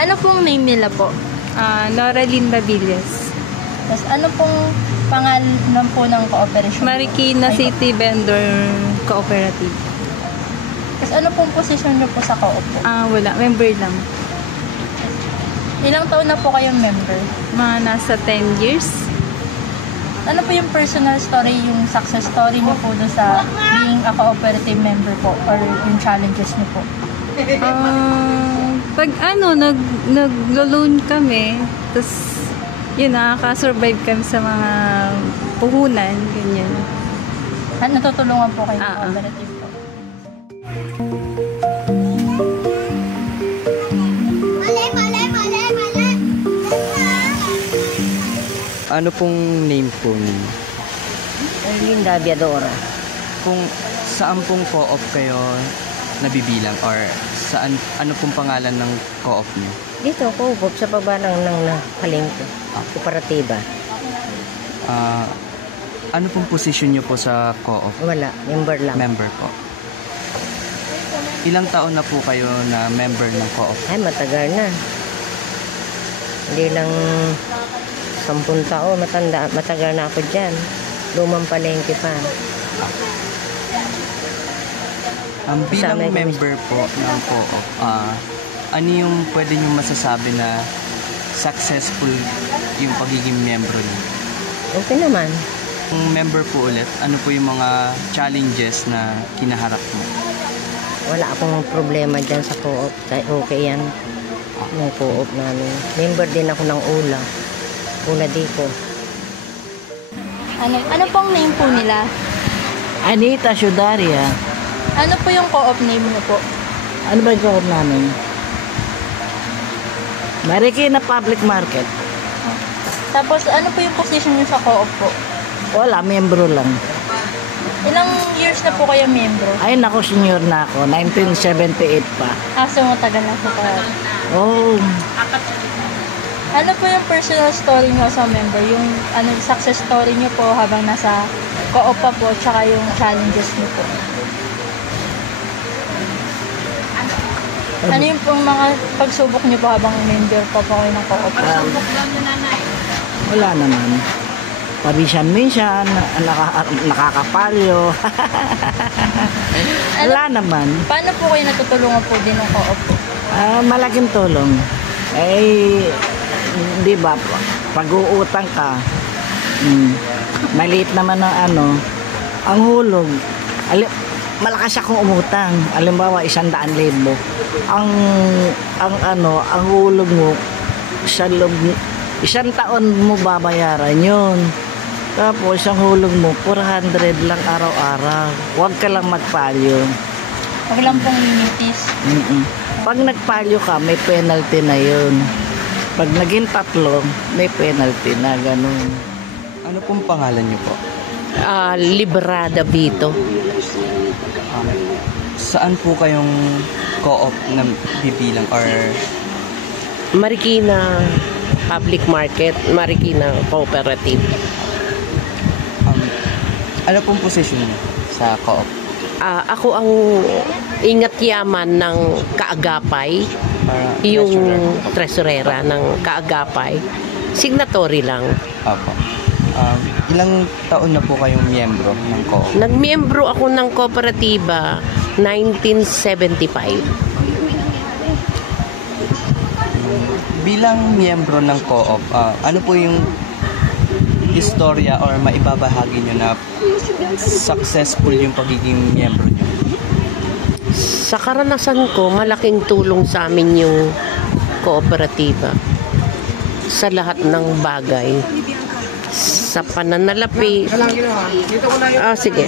Ano pong name nila po? Noraline Babillas. Tapos ano pong pangalan po ng cooperation? Marikina City Vendor Cooperative. Tapos ano pong position nyo po sa co-op po? Wala. Member lang. Ilang taon na po kayong member? Mga nasa 10 years. Ano po yung personal story, yung success story nyo po doon sa being a cooperative member po or yung challenges nyo po? Pag nag-loan kami, tapos yun, nakaka-survive kami sa mga puhunan, ganyan. Natutulungan po kayo ng cooperative po? Ano pong name po ninyo? Linda Viadora. Kung saan pong co-op kayo nabibilang or saan, ano pong pangalan ng co-op niyo? Dito ako, sa baba ng palengke. Kooperatiba. Ano pong position niyo po sa co-op? Wala, member lang. Member po. Ilang taon na po kayo na member ng co-op? Ay, matagal na. Hindi lang 10 taon, matagal na ako dyan. Lumang palengke pa. Bilang member po ng co-op, ano yung pwede nyo masasabi na successful yung pagiging membro niyo? Okay naman. Kung member po ulit, ano po yung mga challenges na kinaharap mo? Wala akong problema dyan sa co-op. Okay yan. Yung co-op namin. Member din ako ng ULA. ULA Dico. Ano pong name po nila? Anita Sudaria. Ano po yung co-op name nyo po? Ano ba yung co-op namin? Marikina Public Market. Tapos ano po yung position nyo sa co-op po? Wala, membro lang. Ilang years na po kayo membro? Ay, naku, senior na ako. 1978 pa. So matagal na po kayo. Oh, Ano po yung personal story nyo sa member? Yung success story nyo po habang nasa co-op pa po, tsaka yung challenges nyo po? Ano yung pong mga pagsubok nyo po habang member pa po kayo ng co-op? wala naman. Pabisan-minsan, nakakapalyo. Wala naman. Paano po kayo natutulungan po din ng co-op po? Malaking tulong. Eh, di ba, pag-uutang ka, maliit naman ang ang hulog. Malakas akong umutang. Halimbawa, 100,000. Ang hulog mo, isang taon mo babayaran yun. Tapos, ang hulog mo, 400 lang araw-araw. Huwag ka lang magpalyo. Huwag lang pong limitis. Pag nagpalyo ka, may penalty na yun. Pag naging 3, may penalty na, ganun. Ano pong pangalan niyo po? Librada Vito. Saan po kayong co-op na bibilang or Marikina Public Market, Marikina Cooperative. ano pong position niyo sa co-op? Ako ang ingat yaman ng Kaagapay, yung tresurera ng Kaagapay. Signatory lang. Opo. Ilang taon na po kayong miyembro ng co-op? Nagmiyembro ako ng kooperatiba 1975. Bilang miyembro ng co-op, ano po yung istorya or maibabahagi nyo na successful yung pagiging miyembro nyo? Sa karanasan ko, malaking tulong sa amin yung kooperatiba sa lahat ng bagay. Sa pananalapi. Sige.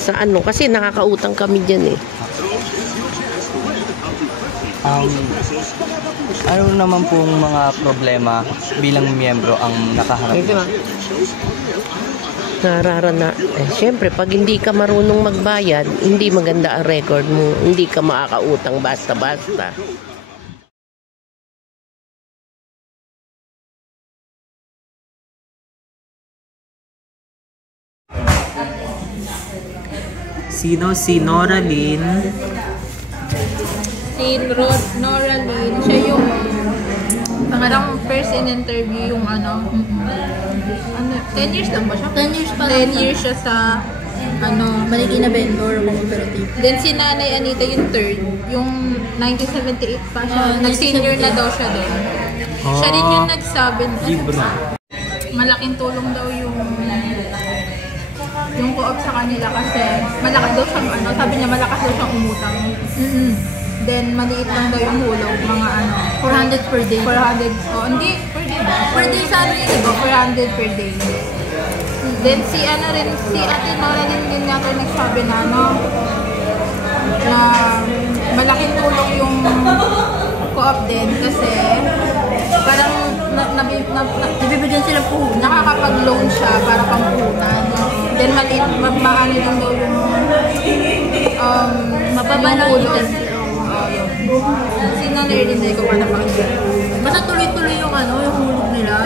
Sa kasi nakakautang kami dyan eh. Ano naman pong mga problema bilang miyembro ang nakaharap nyo? Siyempre, pag hindi ka marunong magbayad, hindi maganda ang record mo. Hindi ka makakautang basta-basta. Si Sino? Si Nora Lynn. Si Nora Lynn, siya yung parang first in interview yung ano, 10 years lang ba siya? 10 years pa 10 years siya sa Maliki na vendor o cooperative. Then si Nanay Anita yung third, yung 1978 pa siya. Nag-senior na daw siya doon. Siya rin yung nagsabi malaking tulong daw yung co-op sa kanila kasi malakas daw siyang sabi niya malakas daw siyang umutang. Then maliit lang daw yung hulog, mga 400 per day. 400, hindi, per day ba? Per day sa yun, diba? 400 per day. Then si Ate Nora din natin nagsabi na na malaking tulong yung co-op din kasi parang Nabibigyan sila puhunan. nakakapag-loan siya para pampuhunan. Then maliit, maano din daw yung Mababa lang hulog. interest. Yun. Si Nanay din ko pa napakinggan. Basta tuloy-tuloy yung yung hulog nila.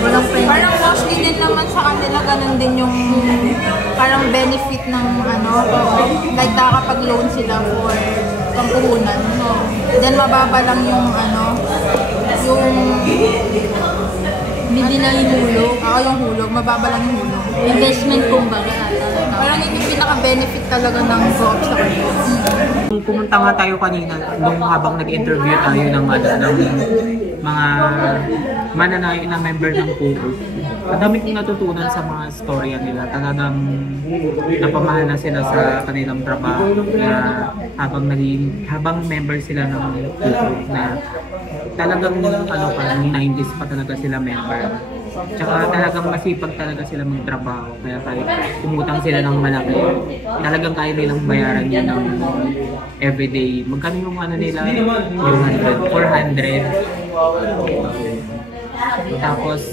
Walang pwede. Parang mostly din naman sa kanila ganun din yung parang benefit ng like nakakapag-loan sila for pampuhunan. So, then mababa lang yung yung Hindi na yung hulog. yung hulog, mababa lang yung hulog. Investment kumbaga. Parang yun yung pinaka-benefit talaga ng co-op sa kanila. Kung pumunta nga tayo kanina, nung habang nag-interview tayo ng mga mananayo na member ng PUO, ang dami kong natutunan sa mga storya nila. Talagang napamahal na sila sa kanilang trabaho na habang member sila ng PUO na talagang 90s pa talaga sila member. Tsaka talagang masipag talaga sila magtrabaho. Kaya kahit umutang sila ng malaki, talagang kaya nilang bayaran yun ng everyday. Magkano yung nila? 400. Tapos,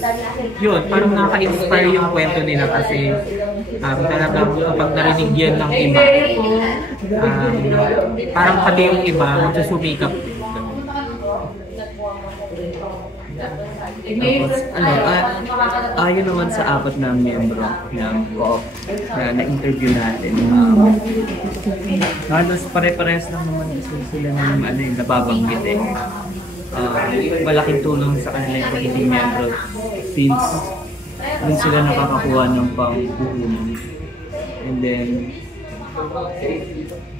yun, parang nakaka-inspire yung kwento nila kasi talagang kapag narinig yan ng iba, parang pati yung iba magsusumikap. Tapos, ayon naman sa apat na miyembro ng co-op na na-interview natin, halos pare-parehas lang naman sila ng yung nababanggit eh. Malaking tulong sa kanila yung pagiging miyembro since dun sila nakakakuha ng pangpuhunan. And then,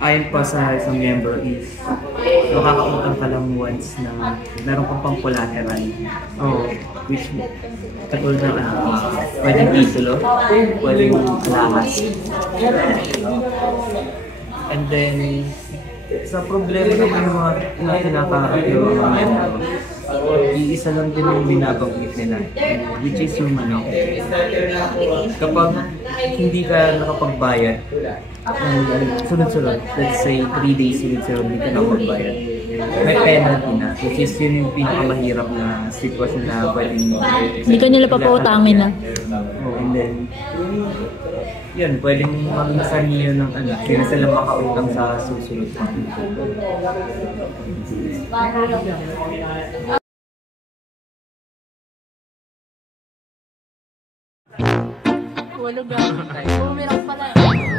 ayon pa sa isang member is makakautang ka lang once na meron kang pang collateral. Which katulad ng pwedeng titulo, pwedeng lahas. And then, sa problema naman yung mga kinakaharap yung mga member, iisa lang din yung binabanggit nila, which is yung kapag hindi ka nakapagbayad sunod-sunod, let's say 3 days sunod-sunod hindi ka nakapagbayad, may penalty na, which is yun yung pinakamahirap na sitwasyon na pwedeng Hindi ka nila papautangin na. And then yun, pwedeng maging sanyo ng kaya sila makautang sa susunod pa. Walog lang. Bumirang pala.